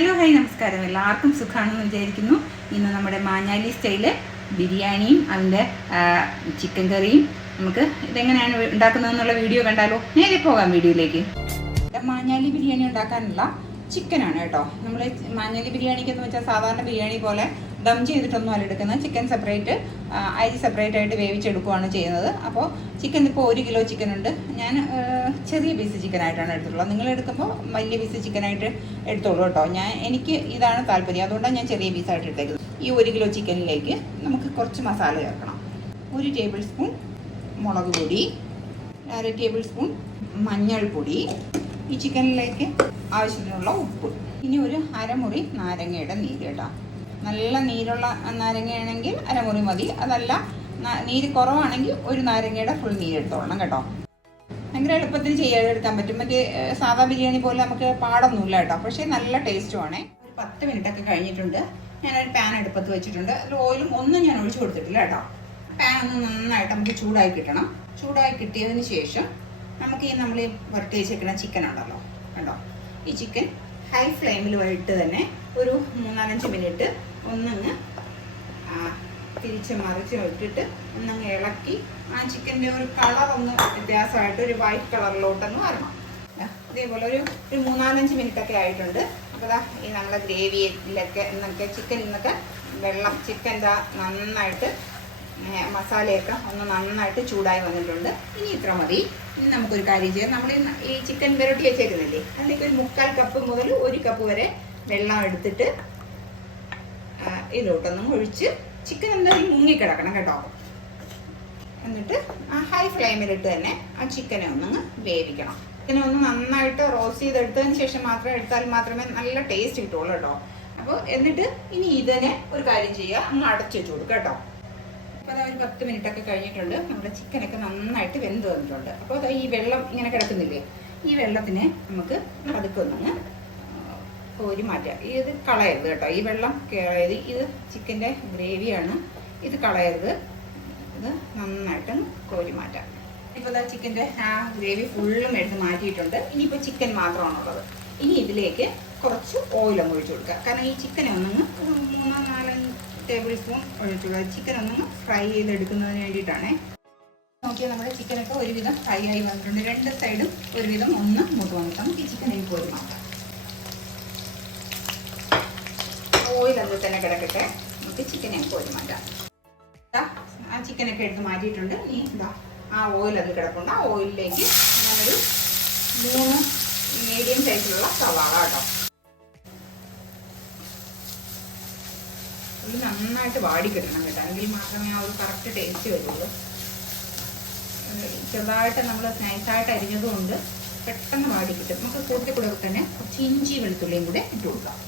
Hello hi നമസ്കാരം. എല്ലാവർക്കും സുഖമാണെന്ന് വിചാരിക്കുന്നു. ഇന്ന് നമ്മുടെ മാഞ്ഞാലി സ്റ്റൈല് ബിരിയാണിയും അതിൻ്റെ ചിക്കൻ കറിയും നമുക്ക് ഇതെങ്ങനെയാണ് ഉണ്ടാക്കുന്നതെന്നുള്ള വീഡിയോ കണ്ടാലോ? നേരെ പോകാം വീഡിയോയിലേക്ക്. മാഞ്ഞാലി ബിരിയാണി ഉണ്ടാക്കാനുള്ള ചിക്കനാണ് കേട്ടോ. നമ്മൾ മാഞ്ഞാലി ബിരിയാണിക്ക് എന്ന് വെച്ചാൽ സാധാരണ ബിരിയാണി പോലെ ദം ചെയ്തിട്ടൊന്നും അല്ല എടുക്കുന്നത്. ചിക്കൻ സെപ്പറേറ്റ്, അരി സെപ്പറേറ്റ് ആയിട്ട് വേവിച്ചെടുക്കുകയാണ് ചെയ്യുന്നത്. അപ്പോൾ ചിക്കൻ ഇപ്പോൾ 1 കിലോ ചിക്കൻ ഉണ്ട്. ഞാൻ ചെറിയ പീസ് ചിക്കനായിട്ടാണ് എടുത്തിട്ടുള്ളത്. നിങ്ങൾ എടുക്കുമ്പോൾ വലിയ പീസ് ചിക്കനായിട്ട് എടുത്തോളൂ കേട്ടോ. എനിക്ക് ഇതാണ് താല്പര്യം, അതുകൊണ്ടാണ് ഞാൻ ചെറിയ പീസായിട്ട് എടുത്തേക്കുന്നത്. ഈ 1 കിലോ ചിക്കനിലേക്ക് നമുക്ക് കുറച്ച് മസാല ചേർക്കണം. 1 ടേബിൾ സ്പൂൺ മുളക് പൊടി, 1/2 ടേബിൾ സ്പൂൺ മഞ്ഞൾപ്പൊടി, ഈ ചിക്കനിലേക്ക് ആവശ്യത്തിനുള്ള ഉപ്പ്, ഇനി ഒരു അരമുറി നാരങ്ങയുടെ നീര് കേട്ടോ. നല്ല നീരുള്ള നാരങ്ങയാണെങ്കിൽ അരമുറി മതി. അതല്ല നീര് കുറവാണെങ്കിൽ ഒരു നാരങ്ങയുടെ ഫുൾ നീര് എടുത്തോളണം കേട്ടോ. ഭയങ്കര എളുപ്പത്തിൽ ചെയ്യാതെടുക്കാൻ പറ്റും. മറ്റേ സാധാ ബിരിയാണി പോലെ നമുക്ക് പാടൊന്നുമില്ല കേട്ടോ. പക്ഷേ നല്ല ടേസ്റ്റുമാണേ. ഒരു 10 മിനിറ്റൊക്കെ കഴിഞ്ഞിട്ടുണ്ട്. ഞാനൊരു പാൻ അടുപ്പത്ത് വെച്ചിട്ടുണ്ട്. അതിൽ ഓയിലും ഒന്നും ഞാൻ ഒഴിച്ചു കൊടുത്തിട്ടില്ല കേട്ടോ. പാൻ ഒന്ന് നന്നായിട്ട് നമുക്ക് ചൂടായി കിട്ടണം. ചൂടായി കിട്ടിയതിന് ശേഷം നമുക്ക് ഈ നമ്മൾ വരട്ടി വെച്ചിരിക്കുന്ന ചിക്കൻ ഉണ്ടല്ലോ കണ്ടോ, ഈ ചിക്കൻ ഹൈ ഫ്ലെയിമിൽ ഇട്ട് തന്നെ ഒരു 3-4 മിനിറ്റ് ഒന്നങ്ങ് തിരിച്ച് മറിച്ച് ഇട്ടിട്ട് ഒന്നങ്ങ് ഇളക്കി ആ ചിക്കൻ്റെ ഒരു കളർ ഒന്ന് വ്യത്യാസമായിട്ട് ഒരു വൈറ്റ് കളറിലോട്ടൊന്ന് വരണം. അതേപോലെ ഒരു 3-4 മിനിറ്റൊക്കെ ആയിട്ടുണ്ട്. അപ്പോൾ ഈ നമ്മളെ ഗ്രേവിയിലൊക്കെ എന്നൊക്കെ ചിക്കൻ ഇന്നൊക്കെ വെള്ളം ചിക്കൻ്റെ നന്നായിട്ട് മസാലയൊക്കെ ഒന്ന് നന്നായിട്ട് ചൂടായി വന്നിട്ടുണ്ട്. ഇനി ഇത്ര മതി. ഇനി നമുക്കൊരു കാര്യം ചെയ്യാം. നമ്മൾ ഈ ചിക്കൻ വരട്ടി വെച്ചേക്കുന്നില്ലേ, അതിലേക്ക് ഒരു 3/4 കപ്പ് മുതൽ 1 കപ്പ് വരെ വെള്ളം എടുത്തിട്ട് ഇതിലോട്ടൊന്നും ഒഴിച്ച് ചിക്കൻ എന്തായാലും മുങ്ങിക്കിടക്കണം കേട്ടോ. എന്നിട്ട് ആ ഹൈ ഫ്ലെയിമിലിട്ട് തന്നെ ആ ചിക്കനെ ഒന്നങ്ങ് വേവിക്കണം. ചിക്കനെ ഒന്ന് നന്നായിട്ട് റോസ്റ്റ് ചെയ്തെടുത്തതിന് ശേഷം എടുത്താൽ മാത്രമേ നല്ല ടേസ്റ്റ് കിട്ടുള്ളൂ കേട്ടോ. അപ്പോൾ എന്നിട്ട് ഇനി ഇതിനെ ഒരു കാര്യം ചെയ്യുക, അങ്ങ് അടച്ചു വെച്ച് കൊടുക്കുക കേട്ടോ. അപ്പോൾ അതാ ഒരു 10 മിനിറ്റൊക്കെ കഴിഞ്ഞിട്ടുണ്ട്. നമ്മുടെ ചിക്കനൊക്കെ നന്നായിട്ട് വെന്ത് വന്നിട്ടുണ്ട്. അപ്പോൾ അതാ ഈ വെള്ളം ഇങ്ങനെ കിടക്കുന്നില്ലേ, ഈ വെള്ളത്തിനെ നമുക്ക് പതുക്കെ ഒന്നങ്ങ് കോരി മാറ്റുക. ഇത് കളയരുത് കേട്ടോ, ഈ വെള്ളം കളയരുത്. ഇത് ചിക്കൻ്റെ ഗ്രേവിയാണ്, ഇത് കളയരുത്. ഇത് നന്നായിട്ട് കോരി മാറ്റാം. ഇപ്പോൾ ഇതാ ചിക്കൻ്റെ ആ ഗ്രേവി ഫുള്ളും എടുത്ത് മാറ്റിയിട്ടുണ്ട്. ഇനിയിപ്പോൾ ചിക്കൻ മാത്രമാണുള്ളത്. ഇനി ഇതിലേക്ക് കുറച്ച് ഓയിലൊന്ന് ഒഴിച്ചു കൊടുക്കുക. കാരണം ഈ ചിക്കനെ ഒന്നങ്ങ് 3-4 ടേബിൾ സ്പൂൺ ഒഴിച്ചുള്ളത് ചിക്കൻ ഒന്ന് ഫ്രൈ ചെയ്തെടുക്കുന്നതിന് വേണ്ടിയിട്ടാണ്. നോക്കിയാൽ നമ്മുടെ ചിക്കനൊക്കെ ഒരുവിധം ഫ്രൈ ആയി വന്നിട്ടുണ്ട്. 2 സൈഡും ഒരുവിധം ഒന്ന് മൂത്ത് വന്നിട്ട് നമുക്ക് ഈ ചിക്കനിൽ കോരി മാറ്റാം. ഓയിൽ അതിൽ തന്നെ കിടക്കട്ടെ, നമുക്ക് ചിക്കനെ കോരി മാറ്റാം. ആ ചിക്കനൊക്കെ എടുത്ത് മാറ്റിയിട്ടുണ്ട്. ഇനി എന്താ ആ ഓയിൽ അതിൽ കിടപ്പുണ്ട്. ആ ഓയിലിലേക്ക് ഞാനൊരു 3 മീഡിയം സൈസിലുള്ള സവാള കേട്ടോ. ഇത് നന്നായിട്ട് വാടി കിട്ടണം കേട്ടോ, എങ്കിൽ മാത്രമേ ആ ഒരു കറക്റ്റ് ടേസ്റ്റ് വരുള്ളൂ. ചെറുതായിട്ട് നമ്മൾ നൈസായിട്ട് അരിഞ്ഞതുകൊണ്ട് പെട്ടെന്ന് വാടി കിട്ടും. നമുക്ക് കൂട്ടി കൂടെ തന്നെ കുറച്ച് ഇഞ്ചി വെളുത്തുള്ളിയും കൂടെ ഇട്ട് കൊടുക്കാം.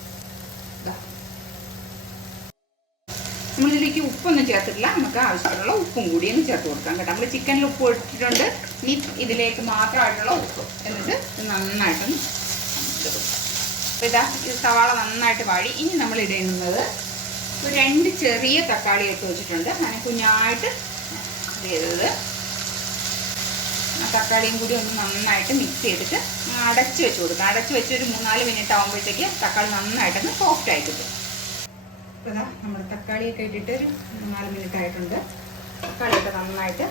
നമ്മളിതിലേക്ക് ഉപ്പൊന്നും ചേർത്തിട്ടില്ല. നമുക്ക് ആവശ്യത്തിനുള്ള ഉപ്പും കൂടി ഒന്ന് ചേർത്ത് കൊടുക്കാം കേട്ടോ. നമ്മൾ ചിക്കനിൽ ഉപ്പ് ഇട്ടിട്ടുണ്ട്. ഇനി ഇതിലേക്ക് മാത്രമായിട്ടുള്ള ഉപ്പ് എന്നിട്ട് നന്നായിട്ടൊന്ന് ഇടും. അപ്പോൾ ഈ സവാള നന്നായിട്ട് വാടി. ഇനി നമ്മൾ ഇടുന്നത് ഒരു 2 ചെറിയ തക്കാളി എടുത്ത് വെച്ചിട്ടുണ്ട്. അങ്ങനെ കുഞ്ഞായിട്ട് ചെയ്തത്. ആ തക്കാളിയും കൂടി ഒന്ന് നന്നായിട്ട് മിക്സ് ചെയ്തിട്ട് അടച്ച് വെച്ച് കൊടുക്കുക. അടച്ച് വെച്ച് ഒരു 3-4 മിനിറ്റ് ആകുമ്പോഴത്തേക്ക് തക്കാളി നന്നായിട്ടൊന്ന് സോഫ്റ്റ് ആയി കിട്ടും. അപ്പോൾ ഇതാ നമ്മുടെ തക്കാളിയൊക്കെ ഇട്ടിട്ട് ഒരു 4 മിനിറ്റ് ആയിട്ടുണ്ട്. തക്കാളിയൊക്കെ നന്നായിട്ട്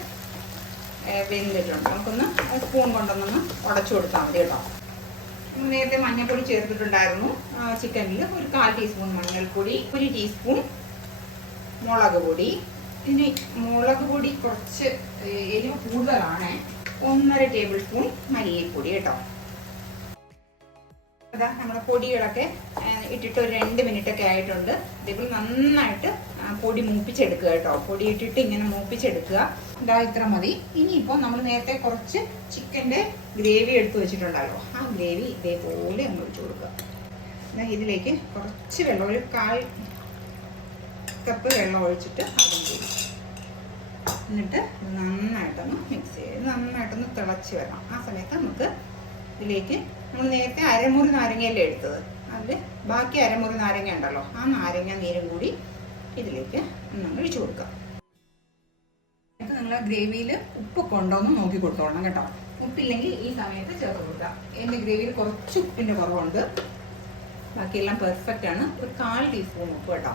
വെന്തിട്ടുണ്ട്. നമുക്കൊന്ന് സ്പൂൺ കൊണ്ടൊന്നൊന്ന് ഉടച്ചു കൊടുത്താൽ മതി കേട്ടോ. നേരത്തെ മഞ്ഞൾപ്പൊടി ചേർത്തിട്ടുണ്ടായിരുന്നു ചിക്കനിൽ. ഒരു 1/4 ടീസ്പൂൺ മഞ്ഞൾപ്പൊടി, 1 ടീസ്പൂൺ മുളക് പൊടി. ഇനി മുളക് പൊടി കുറച്ച് എരിവ് കൂടുതലാണ്. 1/2 ടേബിൾ സ്പൂൺ മല്ലിപ്പൊടി കേട്ടോ. അതാ നമ്മുടെ പൊടികളൊക്കെ ഇട്ടിട്ട് ഒരു 2 മിനിറ്റൊക്കെ ആയിട്ടുണ്ട്. ഇതേപോലെ നന്നായിട്ട് പൊടി മൂപ്പിച്ചെടുക്കുക കേട്ടോ. പൊടി ഇട്ടിട്ട് ഇങ്ങനെ മൂപ്പിച്ചെടുക്കുക. ഇതാ ഇത്ര മതി. ഇനിയിപ്പോൾ നമ്മൾ നേരത്തെ കുറച്ച് ചിക്കൻ്റെ ഗ്രേവി എടുത്ത് വെച്ചിട്ടുണ്ടല്ലോ, ആ ഗ്രേവി ഇതേപോലെ ഒന്ന് ഒഴിച്ചു കൊടുക്കുക. ഇതിലേക്ക് കുറച്ച് വെള്ളം, ഒരു 1/4 കപ്പ് വെള്ളം ഒഴിച്ചിട്ട് അതും കൂടി എന്നിട്ട് നന്നായിട്ടൊന്ന് മിക്സ് ചെയ്ത് നന്നായിട്ടൊന്ന് തിളച്ച് വരണം. ആ സമയത്ത് നമുക്ക് ഇതിലേക്ക് നമ്മൾ നേരത്തെ അരമുറി നാരങ്ങയല്ലേ എടുത്തത്, അതിൽ ബാക്കി അരമുറി നാരങ്ങ ഉണ്ടല്ലോ, ആ നാരങ്ങ നീരും കൂടി ഇതിലേക്ക് നമ്മൾ ഒഴിച്ചു കൊടുക്കുക. എന്നിട്ട് നിങ്ങൾ ഗ്രേവിയിൽ ഉപ്പ് കൊണ്ടോന്ന് നോക്കി കൊടുത്തോളണം കേട്ടോ. ഉപ്പില്ലെങ്കിൽ ഈ സമയത്ത് ചേർത്ത് കൊടുക്കുക. എൻ്റെ ഗ്രേവിയിൽ കുറച്ച് ഉപ്പിൻ്റെ കുറവുണ്ട്. ബാക്കിയെല്ലാം പെർഫെക്റ്റ് ആണ്. ഒരു 1/4 ടീസ്പൂൺ ഉപ്പ് കേട്ടോ.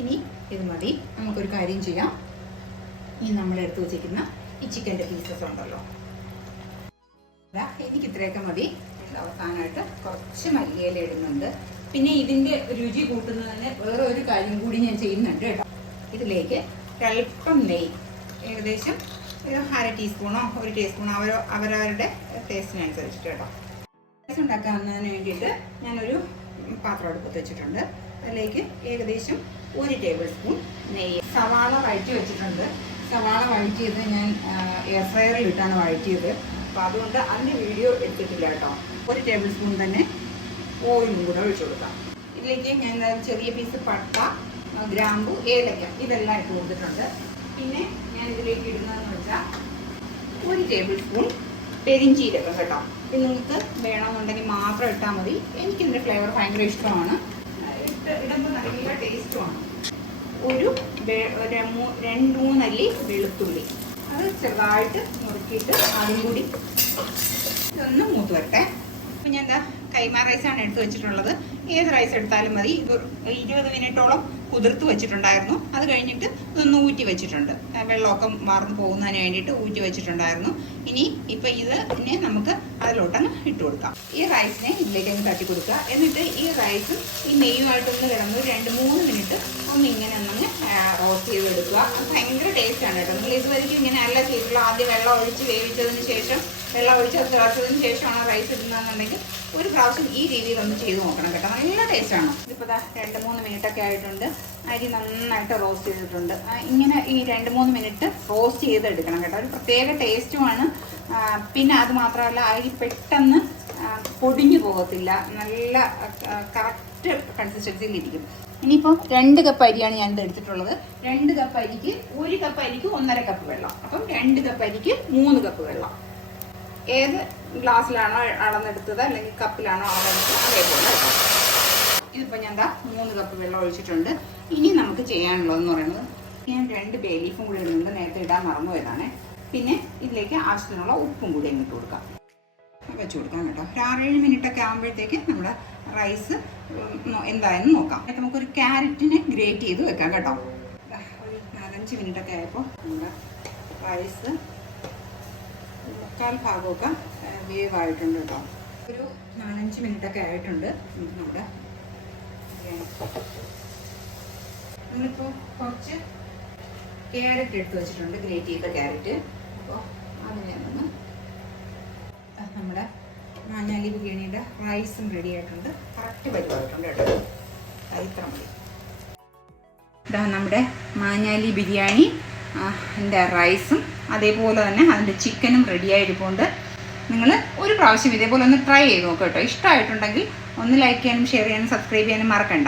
ഇനി ഇത് മതി. നമുക്കൊരു കാര്യം ചെയ്യാം. ഇനി നമ്മൾ എടുത്തു വെച്ചിരിക്കുന്ന ഈ ചിക്കൻ്റെ പീസസ് ഉണ്ടല്ലോ, എനിക്ക് ഇത്രയൊക്കെ മതി. അവസാനമായിട്ട് കുറച്ച് മല്ലിയില ഇടുന്നുണ്ട്. പിന്നെ ഇതിൻ്റെ രുചി കൂട്ടുന്നതിന് വേറെ ഒരു കാര്യം കൂടി ഞാൻ ചെയ്യുന്നുണ്ട് കേട്ടോ. ഇതിലേക്ക് ഒരല്പം നെയ്യ്, ഏകദേശം ഒരു 1/2 ടീസ്പൂണോ 1 ടീസ്പൂണോ അവരവരുടെ ടേസ്റ്റിനനുസരിച്ചിട്ട് കേട്ടോ. പായസം ഉണ്ടാക്കാവുന്നതിന് വേണ്ടിയിട്ട് ഞാനൊരു പാത്രം അടുപ്പത്ത് വെച്ചിട്ടുണ്ട്. അതിലേക്ക് ഏകദേശം 1 ടേബിൾ സ്പൂൺ നെയ്യ്. സവാള വഴറ്റി വെച്ചിട്ടുണ്ട്. സവാള വഴറ്റിയത് ഞാൻ എയർ ഫ്രയറിൽ ഇട്ടാണ് വഴറ്റിയത്. അപ്പോൾ അതുകൊണ്ട് അതിൻ്റെ വീഡിയോ എടുത്തിട്ടില്ല കേട്ടോ. 1 ടേബിൾ സ്പൂൺ തന്നെ ഓയിലും കൂടെ ഒഴിച്ചു കൊടുക്കാം. ഇതിലേക്ക് ഞാൻ ചെറിയ പീസ് പട്ട, ഗ്രാമ്പു, ഏലക്ക ഇതെല്ലാം ഇട്ട് കൊടുത്തിട്ടുണ്ട്. പിന്നെ ഞാൻ ഇതിലേക്ക് ഇടുന്നതെന്ന് വെച്ചാൽ 1 ടേബിൾ സ്പൂൺ പെരിഞ്ചീരകം കേട്ടോ. ഇത് നിങ്ങൾക്ക് വേണമെന്നുണ്ടെങ്കിൽ മാത്രം ഇട്ടാൽ മതി. എനിക്കിതിൻ്റെ ഫ്ലേവർ ഭയങ്കര ഇഷ്ടമാണ്. ഇടുമ്പോൾ നല്ല ടേസ്റ്റുമാണ്. ഒരു 2-3 അല്ലി വെളുത്തുള്ളി, അത് ചെറുതായിട്ട് മുറുക്കിയിട്ട് അതും കൂടി ഇതൊന്ന് മൂത്ത് വരട്ടെ. അപ്പം ഞാൻ എന്താ കൈമാ റൈസാണ് എടുത്ത് വെച്ചിട്ടുള്ളത്. ഏത് റൈസ് എടുത്താലും മതി. ഇത് 20 മിനിറ്റോളം കുതിർത്ത് വെച്ചിട്ടുണ്ടായിരുന്നു. അത് കഴിഞ്ഞിട്ട് ഇതൊന്ന് ഊറ്റി വെച്ചിട്ടുണ്ട്. വെള്ളമൊക്കെ മറന്നു പോകുന്നതിന് വേണ്ടിയിട്ട് ഊറ്റി വെച്ചിട്ടുണ്ടായിരുന്നു. ഇനി ഇപ്പം ഇതിനെ നമുക്ക് അതിലോട്ടങ്ങ് ഇട്ട് കൊടുക്കാം. ഈ റൈസിനെ ഇതിലേക്ക് ഒന്ന് തട്ടി കൊടുക്കുക. എന്നിട്ട് ഈ റൈസും ഈ നെയ്യുമായിട്ടൊന്ന് കിടന്ന് 2-3 മിനിറ്റ് ഒന്ന് ഇങ്ങനെ ഒന്നങ്ങ് റോസ്റ്റ് ചെയ്തെടുക്കുക. അത് ഭയങ്കര ടേസ്റ്റാണ് കേട്ടോ. നിങ്ങൾ ഇതുവരെയ്ക്കും ഇങ്ങനെ അല്ല ചെയ്തിട്ടുള്ള. ആദ്യം വെള്ളം ഒഴിച്ച് വേവിച്ചതിന് ശേഷം, വെള്ളം ഒഴിച്ച് തിളച്ചതിന് ശേഷമാണ് റൈസ് ഇടുന്നതെന്നുണ്ടെങ്കിൽ ഒരു പ്രാവശ്യം ഈ രീതിയിൽ ഒന്ന് ചെയ്ത് നോക്കണം കേട്ടോ. നല്ല ടേസ്റ്റാണ്. ഇതിപ്പോൾ 2-3 മിനിറ്റൊക്കെ ആയിട്ടുണ്ട്. അരി നന്നായിട്ട് റോസ്റ്റ് ചെയ്തിട്ടുണ്ട്. ഇങ്ങനെ ഈ 2-3 മിനിറ്റ് റോസ്റ്റ് ചെയ്തെടുക്കണം കേട്ടോ. ഒരു പ്രത്യേക ടേസ്റ്റുമാണ്. പിന്നെ അത് മാത്രമല്ല, അരി പെട്ടെന്ന് പൊടിഞ്ഞു പോകത്തില്ല. നല്ല കറക്റ്റ് കൺസിസ്റ്റൻസിയിലിരിക്കും. ഇനിയിപ്പോൾ 2 കപ്പ് അരിയാണ് ഞാനിത് എടുത്തിട്ടുള്ളത്. 2 കപ്പ് അരിക്ക് 1 കപ്പ് അരിക്ക് 1.5 കപ്പ് വെള്ളം. അപ്പം 2 കപ്പ് അരിക്ക് 3 കപ്പ് വെള്ളം. ഏത് ഗ്ലാസ്സിലാണോ അളന്നെടുത്തത് അല്ലെങ്കിൽ കപ്പിലാണോ അളന്നെടുത്തത് അതേപോലെ കേട്ടോ. ഇതിപ്പോൾ ഞാൻ 3 കപ്പ് വെള്ളം ഒഴിച്ചിട്ടുണ്ട്. ഇനി നമുക്ക് ചെയ്യാനുള്ളതെന്ന് പറയുന്നത്, ഞാൻ 2 ബേ ലീഫും കൂടി ഇടുന്നുണ്ട്. നേരത്തെ ഇടാൻ മറന്നുപോയതാണ്. പിന്നെ ഇതിലേക്ക് ആവശ്യത്തിനുള്ള ഉപ്പും കൂടി ഇട്ട് കൊടുക്കാം, വെച്ച് കൊടുക്കാം കേട്ടോ. ഒരു 6-7 മിനിറ്റൊക്കെ ആകുമ്പോഴത്തേക്ക് നമ്മുടെ റൈസ് എന്തായെന്ന് നോക്കാം. നമുക്കൊരു ക്യാരറ്റിനെ ഗ്രേറ്റ് ചെയ്ത് വെക്കാം കേട്ടോ. ഒരു 4-5 മിനിറ്റൊക്കെ ആയപ്പോൾ നമ്മുടെ റൈസ് 3/4 ഭാഗമൊക്കെ വേവായിട്ടുണ്ട് കേട്ടോ. ഒരു 4-5 മിനിറ്റൊക്കെ ആയിട്ടുണ്ട്. നമ്മുടെ നമ്മളിപ്പോൾ കുറച്ച് ക്യാരറ്റ് എടുത്ത് വെച്ചിട്ടുണ്ട്, ഗ്രേറ്റ് ചെയ്ത ക്യാരറ്റ്. അപ്പോൾ അതിനെ ഒന്ന് നമ്മുടെ മാഞ്ഞാലി ബിരിയാണിയുടെ റൈസും റെഡി ആയിട്ടുണ്ട്. കറക്റ്റ് പരിപാടിയിട്ടുണ്ട് കേട്ടോ. ഇത്ര മതി. ഇതാ നമ്മുടെ മാഞ്ഞാലി ബിരിയാണി അതിൻ്റെ റൈസും അതേപോലെ തന്നെ അതിൻ്റെ ചിക്കനും റെഡി ആയിരിക്കുന്നുണ്ട്. നിങ്ങൾ ഒരു പ്രാവശ്യം ഇതേപോലെ ഒന്ന് ട്രൈ ചെയ്ത് നോക്കുക കേട്ടോ. ഇഷ്ടമായിട്ടുണ്ടെങ്കിൽ ഒന്ന് ലൈക്ക് ചെയ്യാനും ഷെയർ ചെയ്യാനും സബ്സ്ക്രൈബ് ചെയ്യാനും മറക്കണ്ട.